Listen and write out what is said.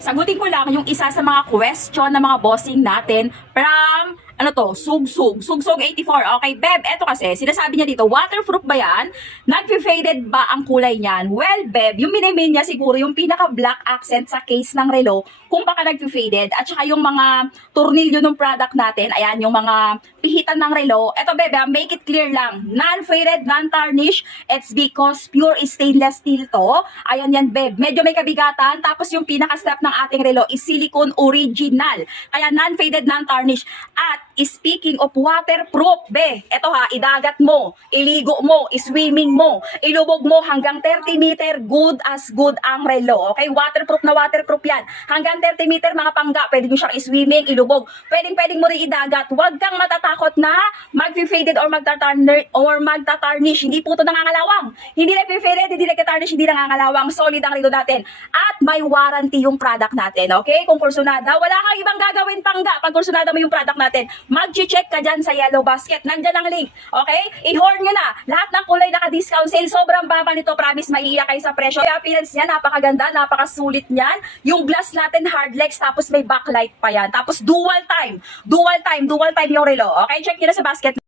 Sagutin ko lang yung isa sa mga question ng mga bossing natin from, Sugsug 84. Okay, Beb, eto kasi, sinasabi niya dito, waterproof ba yan? Nag-faded ba ang kulay niyan? Well, Beb, yung minimain niya siguro yung pinaka-black accent sa case ng relo, kung baka nag-faded, at saka yung mga tornilyo ng product natin, ayan, yung mga pihitan ng relo. Eto, Beb, make it clear lang, non-faded, non-tarnish, it's because pure stainless steel to. Ayan yan, Beb, medyo may kabigatan, tapos yung pinaka-strap ng ating relo is silicone original. Kaya non-faded, non-tarnish. At speaking of waterproof, be, eto ha, idagat mo, iligo mo, swimming mo, ilubog mo hanggang 30 meter, good as good ang relo. Okay, waterproof na waterproof yan. Hanggang 30 meter mga pangga, pwede nyo siyang swimming, ilubog. Pwedeng mo rin idagat. Huwag kang matatakot na mag-faded or magtatarnish. Hindi po ito nangangalawang. Hindi nag-faded, hindi nag-tarnish, hindi nangangalawang. Solid ang relo natin. At may warranty yung product natin. Okay, kung kursunada, wala kang ibang gagawin pangga. Pag kursunada mo yung product natin, mag-check ka dyan sa yellow basket. Nandyan ang link. Okay? I-horn nyo na. Lahat ng kulay naka-discount sale. Sobrang baba nito. Promise, maiiyak kayo sa presyo. Yung appearance niya, napakaganda. Napakasulit niyan. Yung glass natin, hard legs. Tapos may backlight pa yan. Tapos dual time yung relo. Okay? Check nyo na sa basket.